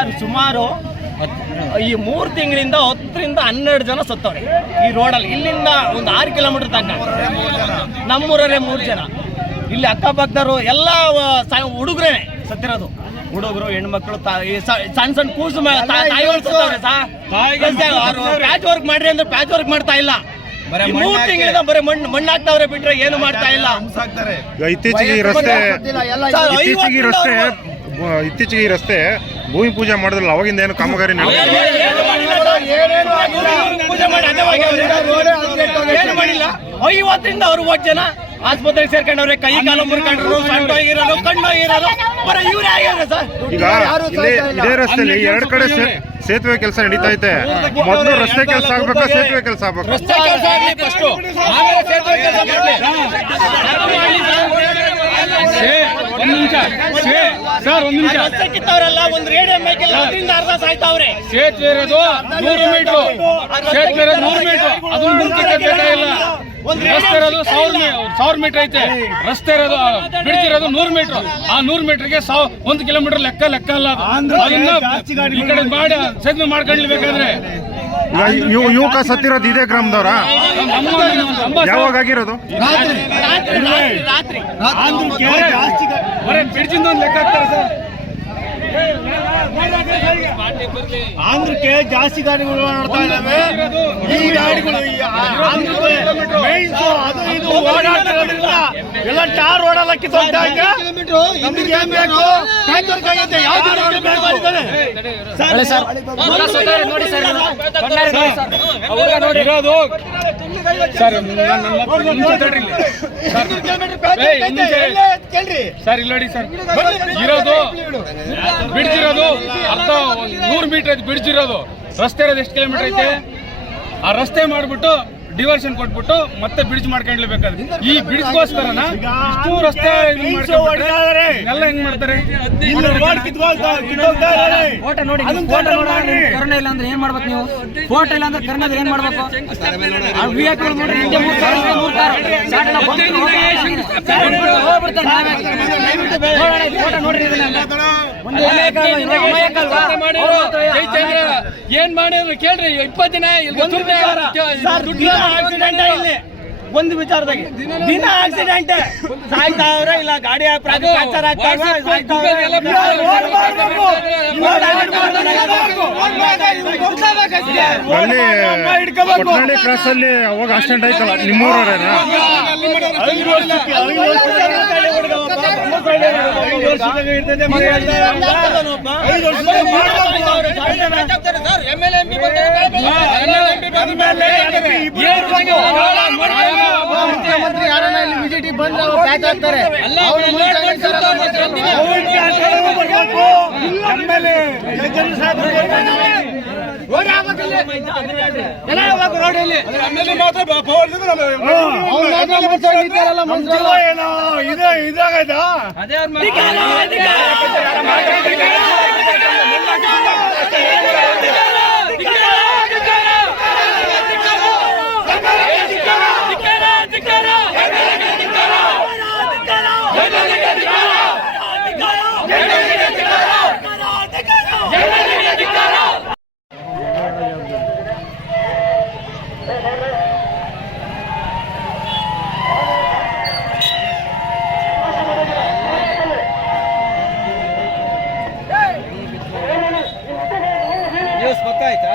Sir ಸುಮಾರು ಈ 3 ತಿಂಗಳಿಂದ 10 ರಿಂದ 12 ಜನ ಸತ್ತವ್ರೆ ಈ ರೋಡಲ್ಲಿ. ಇಲ್ಲಿಂದ ಒಂದು 6 ಕಿಲೋಮೀಟರ್ ತನಕ ನಮ್ಮೂರಲ್ಲೇ 3 ಜನ. ಇಲ್ಲಿ ಅಕ್ಕಪಕ್ಕದವರು ಎಲ್ಲ ಹುಡುಗರೇ ಸತ್ತಿರೋದು. ಹುಡುಗರು, ಹೆಣ್ಮಕ್ಳು, ಸಣ್ಣ ಸಣ್ಣ ಕೂಸು ತಾಯಿಗಳು ಸತ್ತವ್ರೆ ಸರ್. ಪ್ಯಾಚ್ ವರ್ಕ್ ಮಾಡ್ರಿ ಅಂದ್ರೆ ಪ್ಯಾಚ್ ವರ್ಕ್ ಮಾಡ್ತಾ ಇಲ್ಲ. 3 ತಿಂಗಳಿಂದ ಬರೀ ಮಣ್ಣು ಹಾಕ್ತಾವ್ರೆ ಬಿಟ್ರೆ ಏನು ಮಾಡ್ತಾ ಇಲ್ಲ. ಇತ್ತೀಚೆಗೆ ಈ ರಸ್ತೆ ಭೂಮಿ ಪೂಜೆ ಮಾಡಿದ್ರಲ್ಲ, ಅವಾಗಿಂದ ಏನು ಕಾಮಗಾರಿ ಏನು ಮಾಡಿಲ್ಲ. 50ರಿಂದ 60 ಜನ ಆಸ್ಪತ್ರೆಗೆ ಸೇರ್ಕೊಂಡವ್ರೆ. ಕೈ ಕಾಲು ಮುರ್ಕೊಂಡ್ರು, ಸಣ್ಣಾಗಿರೋದು, ಕಣ್ಣಾಗಿರೋದು, ಬರೀ ಇವರೇ ಆಗ್ಯಾರ ಸರ್. ಈಗ ಇದೇ ರಸ್ತೆಯಲ್ಲಿ 2 ಕಡೆ ಸೇತುವೆ ಕೆಲಸ ನಡೀತಾ ಐತೆ. ಮೊದಲು ರಸ್ತೆ ಕೆಲಸ ಆಗ್ಬೇಕಾ, ಸೇತುವೆ ಕೆಲಸ ಆಗ್ಬೇಕು? ರಸ್ತೆ ಕೆಲಸ ಆಗಲಿ ಫಸ್ಟ್, ಆಮೇಲೆ ಸೇತುವೆ ಕೆಲಸ ಮಾಡಲಿ. ರಸ್ತೆ ಕಿತ್ತವ್ರಲ್ಲ, ಒಂದು ರೇಡಿಯೋ ಮೈಕಲ್ಲಿ 10ರಿಂದ 12 ಸಾಯ್ತಾವ್ರೆ. ಸೇತುವೆ ಇರೋದು 100 ಮೀಟರ್, ಸೇತುವೆ ಇರೋದು 100 ಮೀಟರ್, ಅದನ್ನ ಮುಂಚೆ ಬೇಕಾಗಿಲ್ಲ. ರಸ್ತೆ ಇರೋದು 1000 ಮೀಟರ್ ಐತೆ. ರಸ್ತೆ ಇರೋದು ಬಿಡ್ತಿರೋದು 100 ಮೀಟರ್. ಆ 100 ಮೀಟರ್ಗೆ 1 ಕಿಲೋಮೀಟರ್ ಲೆಕ್ಕ ಅಲ್ಲ. ಈ ಕಡೆ ಮಾಡಿ ಸೇತುವೆ ಮಾಡ್ಕೊಳ್ಳಬೇಕಾದ್ರೆ ಯುವಕ ಸತ್ತಿರೋದು ಇದೇ ಗ್ರಾಮದವ್ರ? ಯಾವಾಗ ಆಗಿರೋದು? ರಾತ್ರಿ ಬಿಡ್ಜಿಂದ ಒಂದು ಲೆಕ್ಕ ಹಾಕ್ತಾರೆ ಸರ್. ಆಂಧ್ರಕ್ಕೆ ಜಾಸ್ತಿ ಗಾಡಿಗಳು ಓಡಾಡ್ತಾ ಇದ್ದಾವೆ. ಈ ಗಾಡಿಗಳು ಅದು ಇದು ಓಡಾಡ್ತಿರೋದ್ರಿಂದ ಎಲ್ಲ ಟಾರ್ ಓಡಲ್ಲ ಕಿತ್ತೋಗ್ತಾ ಇದೆ. ನಮಗೆ ಏನ್ ಬೇಕು? ಸರ್ ಇಲ್ಲಿ ನೋಡಿ ಸರ್, ಇರೋದು ಬಿಡ್ಸಿರೋದು ಅರ್ಧ 100 ಮೀಟರ್ ಐತೆ. ಬಿಡ್ಸಿರೋದು ರಸ್ತೆ ಇರೋದು ಎಷ್ಟು ಕಿಲೋಮೀಟರ್ ಐತೆ? ಆ ರಸ್ತೆ ಮಾಡ್ಬಿಟ್ಟು ಡಿವರ್ಷನ್ ಕೊಟ್ಬಿಟ್ಟು ಮತ್ತೆ ಬ್ರಿಡ್ಜ್ ಮಾಡ್ಕೊಂಡ್ಲೇಬೇಕಾದ್ರೆ ಈ ಬ್ರಿಡ್ಜ್ಗೋಸ್ಕರನ ಇಷ್ಟು ರಸ್ತೆ ಎಲ್ಲ ಹೆಂಗ್ ಮಾಡ್ತಾರೆ? ಕರ್ಣ ಇಲ್ಲ ಅಂದ್ರೆ ಏನ್ ಮಾಡ್ಬೇಕು ನೀವು? ಫೋಟೋ ಇಲ್ಲ ಅಂದ್ರೆ ಕರ್ನಾಟಕ ಏನ್ ಮಾಡ್ಬೇಕು? ಏನ್ ಮಾಡಿದ್ರು ಕೇಳ್ರಿ. 20 ದಿನ ಒಂದು ವಿಚಾರದಾಗೆ ದಿನ ಆಕ್ಸಿಡೆಂಟ್ ಸಾಯ್ತಾವ್ರೆ, ಇಲ್ಲ ಗಾಡಿ ಫ್ರಾಕ್ಚರ್ ಕ್ರಾಸ್ ಅಲ್ಲಿ ಅವಾಗ ಆಕ್ಸಿಡೆಂಟ್ ಆಯ್ತಲ್ಲ, ನಿಮ್ಮೂರವ್ರೇನಾ? ಮುಖ್ಯಮಂತ್ರಿ ಯಾರನ್ನ ಇಲ್ಲಿ ವಿಸಿಟಿಗೆ ಬಂದ್ರೆ ಪ್ಯಾಚ್ ಆಗ್ತಾರೆ. ಪಕ್ಕ ಆಯ್ತಾ?